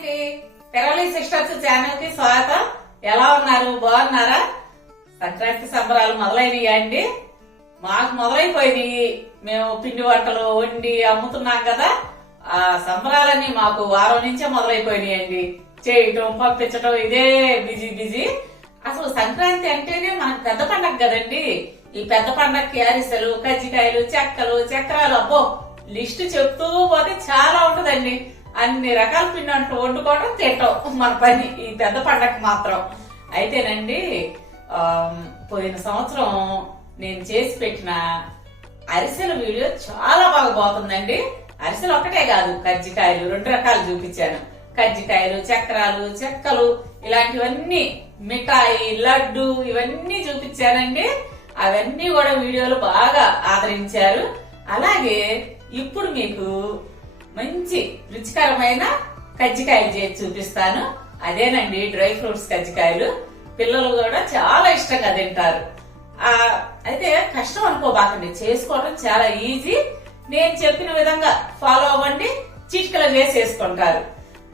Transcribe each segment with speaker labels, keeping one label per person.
Speaker 1: అండి తెరవలి సిస్టర్స్ ఛానల్కి స్వాగతం. ఎలా ఉన్నారు? బాగున్నారా? సంక్రాంతి సంబరాలు మొదలైనవి అండి? మాకు మొదలైపోయినాయి. మేము పిండి వంటలు వండి అమ్ముతున్నాం కదా. ఆ సంబరాలన్నీ మాకు వారం నుంచే మొదలైపోయినాయి అండి. చేయటం పంపించటం ఇదే బిజీ బిజీ. అసలు సంక్రాంతి అంటేనే మనకు పెద్ద పండగ కదండి. ఈ పెద్ద పండగకి అరిసెలు కజ్జికాయలు చెక్కలు చక్రాలు అబ్బో లిస్ట్ చెప్తూ పోతే చాలా ఉంటదండి. అన్ని రకాల పిండి వంటలు వండుకోవడం తింటాం మన పని ఈ పెద్ద పండగ మాత్రం. అయితేనండి పోయిన సంవత్సరం నేను చేసి పెట్టిన అరిసెల వీడియో చాలా బాగా పోతుందండి. అరిసెలు ఒకటే కాదు కజ్జికాయలు రెండు రకాలు చూపించాను. కజ్జికాయలు చక్రాలు చెక్కలు ఇలాంటివన్నీ మిఠాయి లడ్డు ఇవన్నీ చూపించానండి. అవన్నీ కూడా వీడియోలు బాగా ఆదరించారు. అలాగే ఇప్పుడు మీకు మంచి రుచికరమైన కజ్జికాయలు చేసి చూపిస్తాను. అదేనండి డ్రై ఫ్రూట్స్ కజ్జికాయలు. పిల్లలు కూడా చాలా ఇష్టంగా తింటారు. ఆ అయితే కష్టం అనుకోబాకండి చేసుకోవడం చాలా ఈజీ. నేను చెప్పిన విధంగా ఫాలో అవ్వండి చిట్కలు వేసేసుకుంటారు.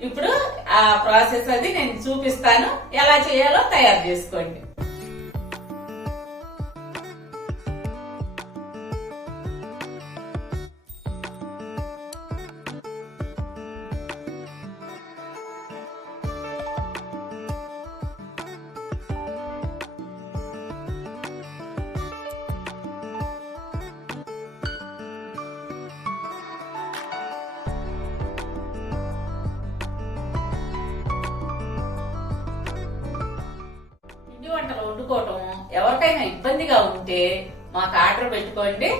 Speaker 1: ఇప్పుడు ఆ ప్రాసెస్ అది నేను చూపిస్తాను ఎలా చేయాలో తయారు చేసుకోండి. వండుకోవటం ఎవరికైనా ఇబ్బందిగా ఉంటే మాకు ఆర్డర్ పెట్టుకోండి.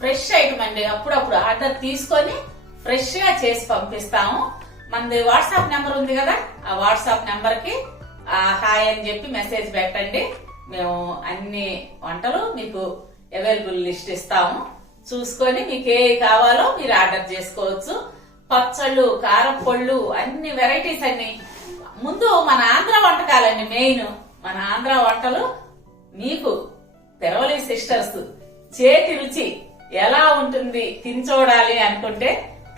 Speaker 1: ఫ్రెష్ ఐటమ్ అండి. అప్పుడప్పుడు ఆర్డర్ తీసుకొని ఫ్రెష్గా చేసి పంపిస్తాము. మనది వాట్సాప్ నెంబర్ ఉంది కదా ఆ వాట్సాప్ నెంబర్కి ఆ హాయ్ అని చెప్పి మెసేజ్ పెట్టండి. మేము అన్ని వంటలు మీకు అవైలబుల్ లిస్ట్ ఇస్తాము. చూసుకొని మీకు ఏ కావాలో మీరు ఆర్డర్ చేసుకోవచ్చు. పచ్చళ్ళు కారపొళ్ళు అన్ని వెరైటీస్ అన్ని. ముందు మన ఆంధ్ర వంటకాలండి మెయిన్. మన ఆంధ్ర వంటలు మీకు తెరవలి సిస్టర్స్. చేతి రుచి ఎలా ఉంటుంది తిని చూడాలి అనుకుంటే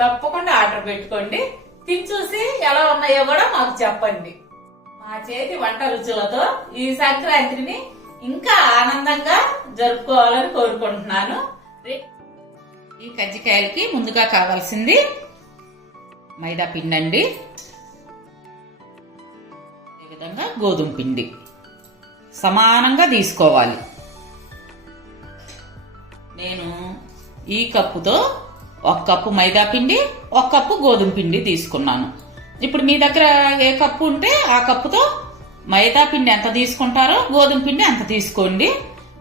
Speaker 1: తప్పకుండా ఆర్డర్ పెట్టుకోండి. తిని చూసి ఎలా ఉన్నాయో కూడా మాకు చెప్పండి. మా చేతి వంట రుచులతో ఈ సంక్రాంతిని ఇంకా ఆనందంగా జరుపుకోవాలని కోరుకుంటున్నాను. ఈ కజ్జికాయలకి ముందుగా కావాల్సింది మైదా పిండి అండి ఈ విధంగా గోధుమ పిండి. సమానంగా తీసుకోవాలి. నేను ఈ కప్పుతో ఒక కప్పు మైదా పిండి ఒక కప్పు గోధుమ పిండి తీసుకున్నాను. ఇప్పుడు మీ దగ్గర ఏ కప్పు ఉంటే ఆ కప్పుతో మైదా పిండి ఎంత తీసుకుంటారో గోధుమ పిండి అంత తీసుకోండి.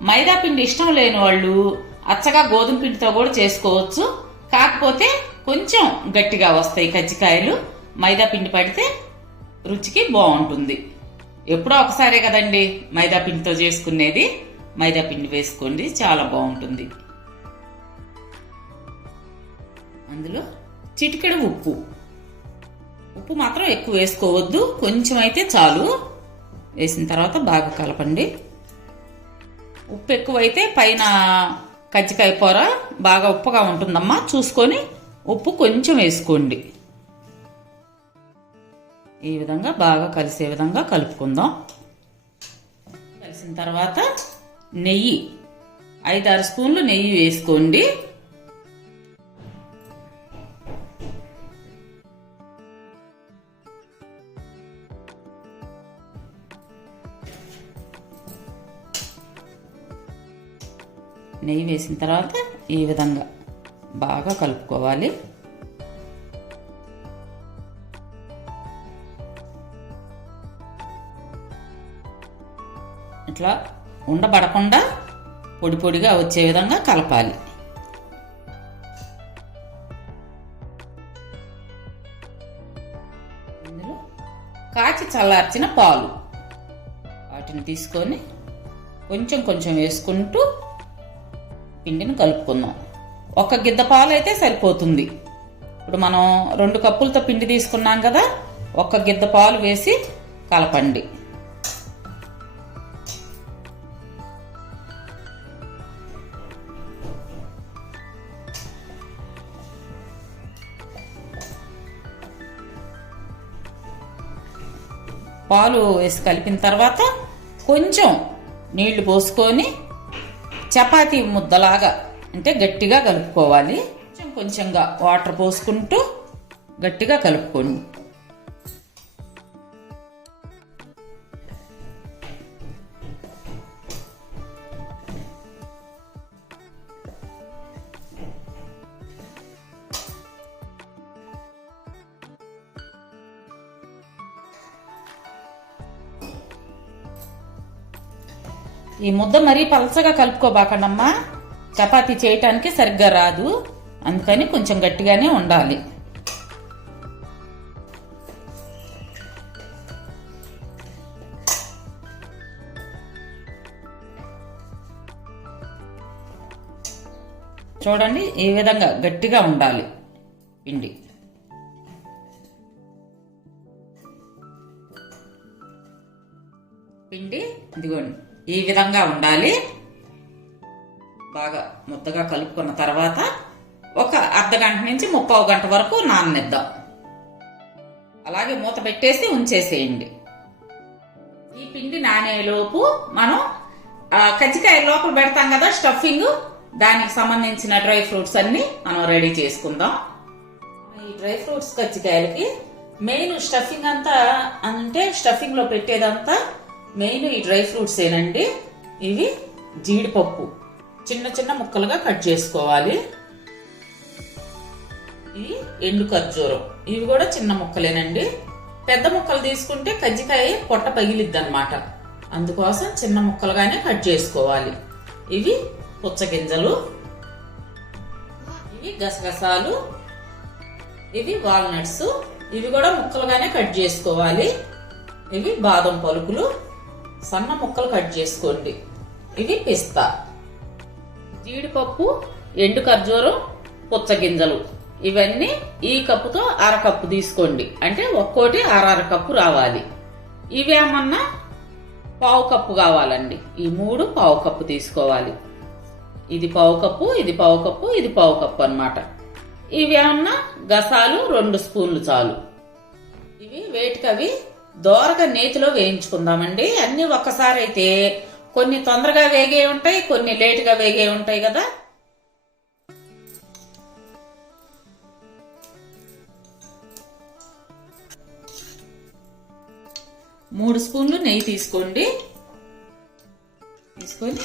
Speaker 1: మైదా పిండి ఇష్టం లేని వాళ్ళు అచ్చగా గోధుమ పిండితో కూడా చేసుకోవచ్చు. కాకపోతే కొంచెం గట్టిగా వస్తాయి కజ్జికాయలు. మైదా పిండి పడితే రుచికి బాగుంటుంది. ఎప్పుడో ఒకసారే కదండి మైదా పిండితో చేసుకునేది. మైదా పిండి వేసుకోండి చాలా బాగుంటుంది. అందులో చిటికెడు ఉప్పు. ఉప్పు మాత్రం ఎక్కువ వేసుకోవద్దు కొంచెం అయితే చాలు. వేసిన తర్వాత బాగా కలపండి. ఉప్పు ఎక్కువైతే పైన కజ్జికాయ పొర బాగా ఉప్పుగా ఉంటుందమ్మా. చూసుకొని ఉప్పు కొంచెం వేసుకోండి. ఈ విధంగా బాగా కలిసే విధంగా కలుపుకుందాం. కలిసిన తర్వాత నెయ్యి. ఐదారు స్పూన్లు నెయ్యి వేసుకోండి. నెయ్యి వేసిన తర్వాత ఈ విధంగా బాగా కలుపుకోవాలి. ఇట్లా ఉండబడకుండా పొడి పొడిగా వచ్చే విధంగా కలపాలి. ఇందులో కాచి చల్లార్చిన పాలు. వాటిని తీసుకొని కొంచెం కొంచెం వేసుకుంటూ పిండిని కలుపుకుందాం. ఒక గిద్ద పాలు అయితే సరిపోతుంది. ఇప్పుడు మనం రెండు కప్పులతో పిండి తీసుకున్నాం కదా ఒక గిద్ద పాలు వేసి కలపండి. పాలు వేసి కలిపిన తర్వాత కొంచెం నీళ్ళు పోసుకొని చపాతీ ముద్దలాగా అంటే గట్టిగా కలుపుకోవాలి. కొంచెం కొంచెంగా వాటర్ పోసుకుంటూ గట్టిగా కలుపుకోండి ఈ ముద్ద మరీ పలసగా కలుపుకోబాకండమ్మా చపాతీ చేయటానికి సరిగ్గా రాదు. అందుకని కొంచెం గట్టిగానే ఉండాలి. చూడండి ఈ విధంగా గట్టిగా ఉండాలి పిండి. పిండి ఇదిగోండి. ఈ విధంగా ఉండాలి. బాగా ముద్దగా కలుపుకున్న తర్వాత ఒక అర్ధ గంట నుంచి ముప్పావు గంట వరకు నాననిద్దాం. అలాగే మూత పెట్టేసి ఉంచేసేయండి. ఈ పిండి నానేలోపు మనం కజ్జికాయ లోపల పెడతాం కదా స్టఫింగ్ దానికి సంబంధించిన డ్రై ఫ్రూట్స్ అన్ని మనం రెడీ చేసుకుందాం. ఈ డ్రై ఫ్రూట్స్ కజ్జికాయలకి మెయిన్ స్టఫింగ్ అంతా అంటే స్టఫింగ్లో పెట్టేదంతా మెయిన్ ఈ డ్రై ఫ్రూట్స్ ఏనండి? ఇవి జీడిపప్పు. చిన్న చిన్న ముక్కలుగా కట్ చేసుకోవాలి. ఇవి ఎండు ఖర్జూరం. ఇవి కూడా చిన్న ముక్కలేనండి. పెద్ద ముక్కలు తీసుకుంటే కజ్జికాయ పొట్ట పగిలిద్ది అనమాట అందుకోసం చిన్న ముక్కలుగానే కట్ చేసుకోవాలి. ఇవి పుచ్చగింజలు. ఇవి గసగసాలు. ఇవి వాల్నట్స్. ఇవి కూడా ముక్కలుగానే కట్ చేసుకోవాలి. ఇవి బాదం పలుకులు. సన్న ముక్కలు కట్ చేసుకోండి. ఇవి పిస్తా. జీడిపప్పు ఎండు ఖర్జూరం పుచ్చగింజలు ఇవన్నీ ఈ కప్పుతో అర కప్పు తీసుకోండి. అంటే ఒక్కోటి అర కప్పు రావాలి. ఇవేమన్నా పావు కప్పు కావాలండి. ఈ మూడు పావు కప్పు తీసుకోవాలి. ఇది పావు కప్పు ఇది పావు కప్పు ఇది పావు కప్పు అనమాట ఇవేమన్నా గసాలు రెండు స్పూన్లు చాలు. ఇవి వేటికవి దోరగా నేతిలో వేయించుకుందామండి. అన్ని ఒక్కసారి అయితే కొన్ని తొందరగా వేగే ఉంటాయి కొన్ని లేటుగా వేగే ఉంటాయి కదా. మూడు స్పూన్లు నెయ్యి తీసుకోండి. తీసుకొని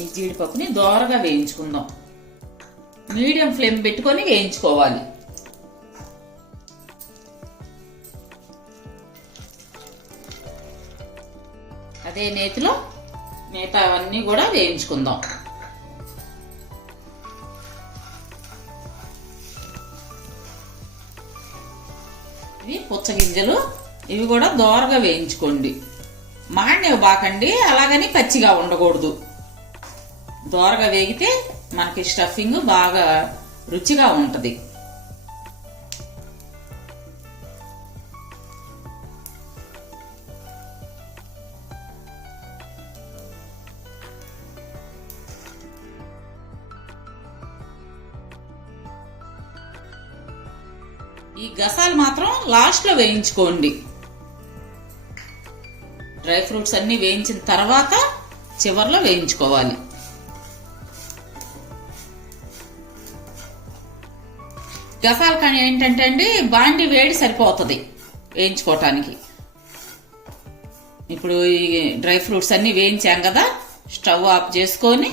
Speaker 1: ఈ జీడిపప్పుని దోరగా వేయించుకుందాం. మీడియం ఫ్లేమ్ పెట్టుకొని వేయించుకోవాలి. అదే నేతిలో మిగతా అవన్నీ కూడా వేయించుకుందాం. ఇవి పుచ్చగింజలు ఇవి కూడా దోరగా వేయించుకోండి. మాడినవి బాకండి అలాగని పచ్చిగా ఉండకూడదు. దోరగా వేగితే మనకి స్టఫింగ్ బాగా రుచిగా ఉంటుంది. ఈ గసాలు మాత్రం లాస్ట్లో వేయించుకోండి. డ్రై ఫ్రూట్స్ అన్నీ వేయించిన తర్వాత చివర్లో వేయించుకోవాలి. గసాల కానీ ఏంటంటే అండి బాండి వేడి సరిపోతుంది వేయించుకోవటానికి. ఇప్పుడు ఈ డ్రై ఫ్రూట్స్ అన్నీ వేయించాం కదా స్టవ్ ఆఫ్ చేసుకొని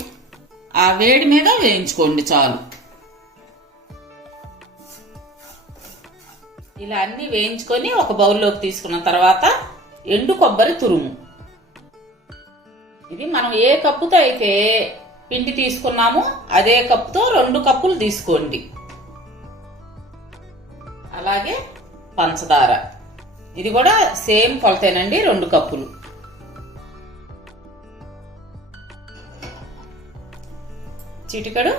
Speaker 1: ఆ వేడి మీద వేయించుకోండి చాలు. ఇలా అన్ని వేయించుకొని ఒక బౌల్లోకి తీసుకున్న తర్వాత ఎండు కొబ్బరి తురుము. ఇది మనం ఏ కప్పుతో అయితే పిండి తీసుకున్నామో అదే కప్పుతో రెండు కప్పులు తీసుకోండి. అలాగే పంచదార. ఇది కూడా సేమ్ కొలతేనండి రెండు కప్పులు. చిటికడు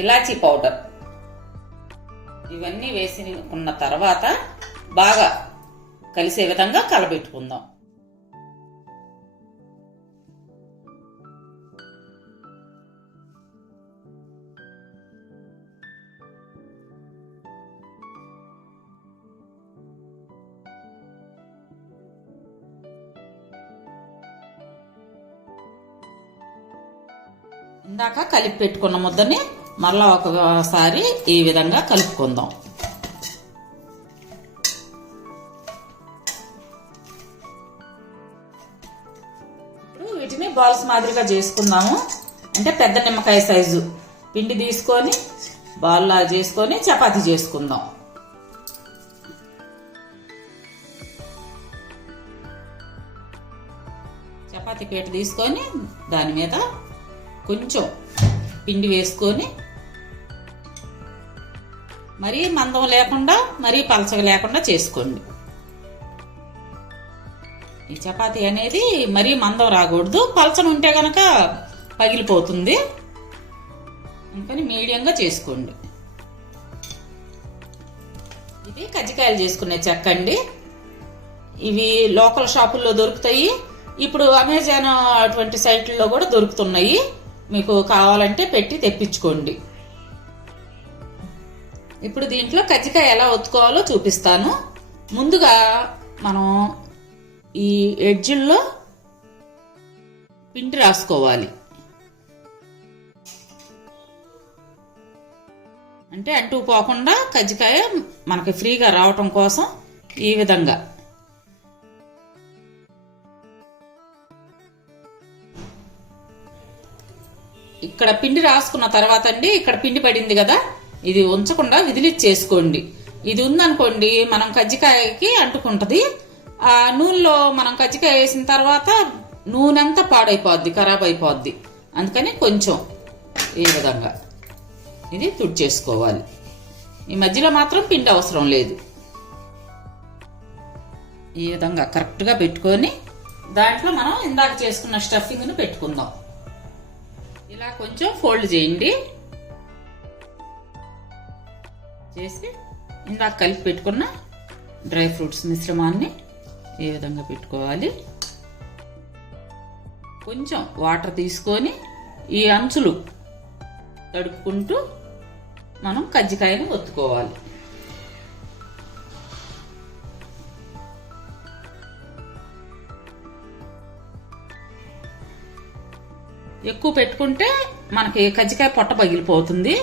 Speaker 1: ఇలాచీ పౌడర్. ఇవన్నీ వేసి ఉన్న తర్వాత బాగా కలిసే విధంగా కలబెట్టుకుందాం. ఇందాక కలిపి పెట్టుకున్న ముద్దని మరలా ఒకసారి ఈ విధంగా కలుపుకుందాం. ఇప్పుడు వీటిని బాల్స్ మాదిరిగా చేసుకుందాము. అంటే పెద్ద నిమ్మకాయ సైజు. పిండి తీసుకొని బాల్లా చేసుకొని చపాతీ చేసుకుందాం. చపాతీ పీట తీసుకొని దాని మీద కొంచెం పిండి వేసుకొని మరీ మందం లేకుండా మరీ పలచగా లేకుండా చేసుకోండి. ఈ చపాతీ అనేది మరీ మందం రాకూడదు. పలచన ఉంటే కనుక పగిలిపోతుంది. అందుకని మీడియంగా చేసుకోండి. ఇది కజ్జికాయలు చేసుకునే చెక్క అండి. ఇవి లోకల్ షాపుల్లో దొరుకుతాయి. ఇప్పుడు అమెజాన్ అటువంటి సైట్లలో కూడా దొరుకుతున్నాయి. మీకు కావాలంటే పెట్టి తెప్పించుకోండి. ఇప్పుడు దీంట్లో కజ్జికాయ ఎలా ఒత్తుకోవాలో చూపిస్తాను. ముందుగా మనం ఈ ఎడ్జిల్లో పిండి రాసుకోవాలి. అంటే అంటూ పోకుండా కజ్జికాయ మనకి ఫ్రీగా రావటం కోసం ఈ విధంగా. ఇక్కడ పిండి రాసుకున్న తర్వాత అండి ఇక్కడ పిండి పడింది కదా? ఇది ఉంచకుండా విదిలిచ్చేసుకోండి. ఇది ఉందనుకోండి మనం కజ్జికాయకి అంటుకుంటుంది. ఆ నూనెలో మనం కజ్జికాయ వేసిన తర్వాత నూనె అంతా పాడైపోద్ది ఖరాబ్ అయిపోద్ది అందుకని కొంచెం ఈ విధంగా ఇది తుడిచేసుకోవాలి. ఈ మధ్యలో మాత్రం పిండి అవసరం లేదు. ఈ విధంగా కరెక్ట్గా పెట్టుకొని దాంట్లో మనం ఇందాక చేసుకున్న స్టఫింగ్ను పెట్టుకుందాం. ఇలా కొంచెం ఫోల్డ్ చేయండి. చేసి ఇందాక కలిపి పెట్టుకున్న డ్రై ఫ్రూట్స్ మిశ్రమాన్ని ఈ విధంగా పెట్టుకోవాలి? కొంచెం వాటర్ తీసుకొని ఈ అంచులు తడుపుకుంటూ మనం కజ్జికాయను ఒత్తుకోవాలి. ఎక్కువ పెట్టుకుంటే మనకి కజ్జికాయ పొట్ట పగిలిపోతుంది.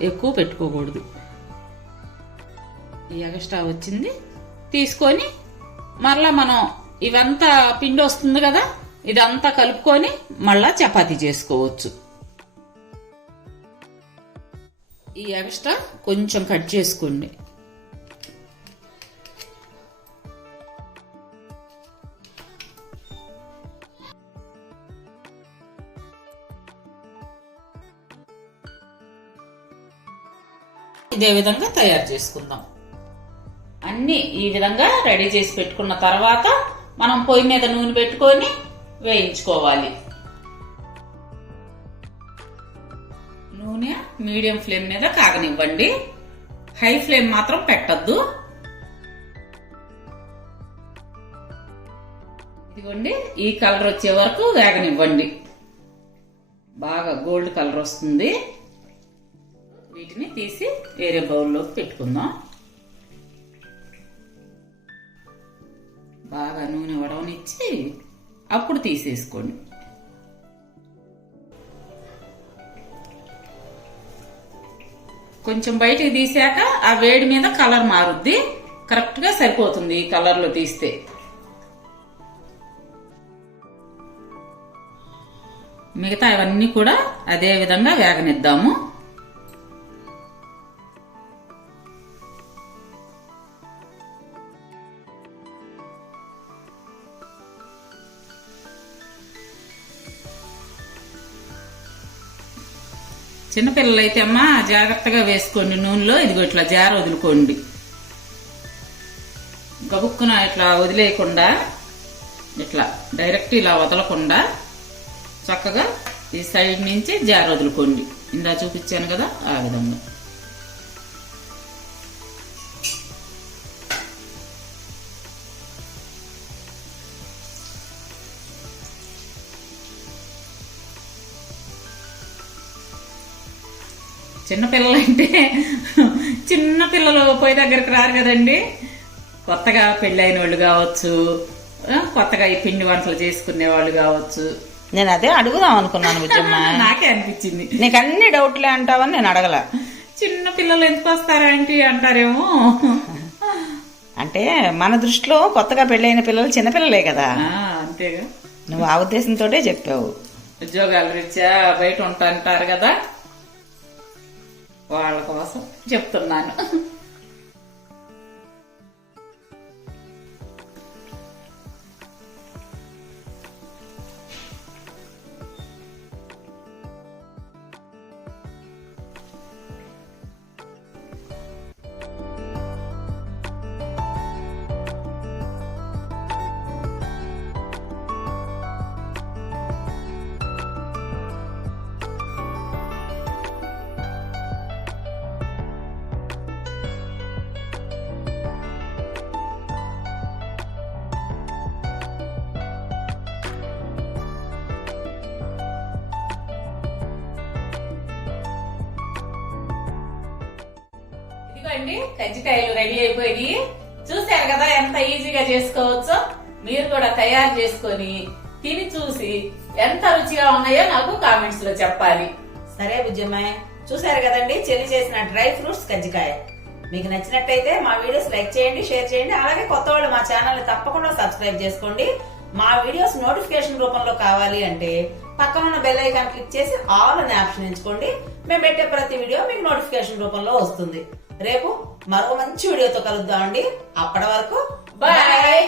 Speaker 1: ఎక్కువ పెట్టుకోకూడదు. ఎగస్ట్రా వచ్చింది. తీసుకొని మరలా మనం ఇవంతా పిండి వస్తుంది కదా ఇదంతా కలుపుకొని మళ్ళా చపాతి చేసుకోవచ్చు. ఈ ఎగస్ట్రా కొంచెం కట్ చేసుకోండి. ఇదే విధంగా తయారు చేసుకుందాం. అన్నీ ఈ విధంగా రెడీ చేసి పెట్టుకున్న తర్వాత మనం పొయ్యి మీద నూనె పెట్టుకొని వేయించుకోవాలి. నూనె మీడియం ఫ్లేమ్ మీద కాగనివ్వండి. హై ఫ్లేమ్ మాత్రం పెట్టద్దు. ఇదిగోండి ఈ కలర్ వచ్చే వరకు వేగనివ్వండి. బాగా గోల్డ్ కలర్ వస్తుంది. వీటిని తీసి వేరే బౌల్లోకి పెట్టుకుందాం. బాగా నూనె వడవనిచ్చి అప్పుడు తీసేసుకోండి కొంచెం బయటికి తీసాక ఆ వేడి మీద కలర్ మారుద్ది. కరెక్ట్గా సరిపోతుంది ఈ కలర్లో తీస్తే. మిగతా ఇవన్నీ కూడా అదే విధంగా వేగనిద్దాము. చిన్నపిల్లలైతే అమ్మా జాగ్రత్తగా వేసుకోండి నూనెలో ఇదిగో ఇట్లా జార వదులుకోండి. గబుక్కున ఇట్లా వదిలేయకుండా ఇట్లా డైరెక్ట్ ఇలా వదలకుండా చక్కగా ఈ సైడ్ నుంచి జార వదులుకోండి. ఇందా చూపించాను కదా ఆ విధంగా. చిన్నపిల్లలు అంటే చిన్న పిల్లలు పోయి దగ్గరికి రారు కదండి. కొత్తగా పెళ్ళైన వాళ్ళు కావచ్చు కొత్తగా ఈ పిండి వంటలు చేసుకునే వాళ్ళు కావచ్చు.
Speaker 2: నేను అదే అడుగుదాం అనుకున్నాను
Speaker 1: నాకే అనిపించింది.
Speaker 2: నీకు అన్ని డౌట్లే అంటావని నేను అడగల.
Speaker 1: చిన్న పిల్లలు ఎందుకు వస్తారా ఆంటీ అంటారేమో.
Speaker 2: అంటే మన దృష్టిలో కొత్తగా పెళ్ళైన పిల్లలు చిన్నపిల్లలే కదా.
Speaker 1: అంతేగా.
Speaker 2: నువ్వు ఆ ఉద్దేశంతోటే చెప్పావు.
Speaker 1: ఉద్యోగాల రీత్యా బయట ఉంటాంటారు కదా. వాళ్ళ కోసం చెప్తున్నాను. ఇదిగోండి కజ్జికాయలు రెడీ అయిపోయి చూశారు కదా ఎంత ఈజీగా చేసుకోవచ్చో? మీరు కూడా తయారు చేసుకొని తిని చూసి ఎంత రుచిగా ఉన్నాయో నాకు కామెంట్స్లో చెప్పాలి.
Speaker 2: సరే బుజ్జమ్మాయి చూసారు కదండి చెల్లి చేసిన డ్రై ఫ్రూట్స్ కజ్జికాయ. మీకు నచ్చినట్టయితే మా వీడియోస్ లైక్ చేయండి షేర్ చేయండి అలాగే కొత్త వాళ్ళు మా ఛానల్ తప్పకుండా సబ్స్క్రైబ్ చేసుకోండి. మా వీడియోస్ నోటిఫికేషన్ రూపంలో కావాలి అంటే పక్కన ఉన్న బెల్ ఐకాన్ క్లిక్ చేసి ఆల్ అనే ఆప్షన్ ఎంచుకోండి. మేము పెట్టే ప్రతి వీడియో మీకు నోటిఫికేషన్ రూపంలో వస్తుంది. రేపు మరో మంచి వీడియోతో కలుద్దామండి. అప్పటి వరకు
Speaker 1: బాయ్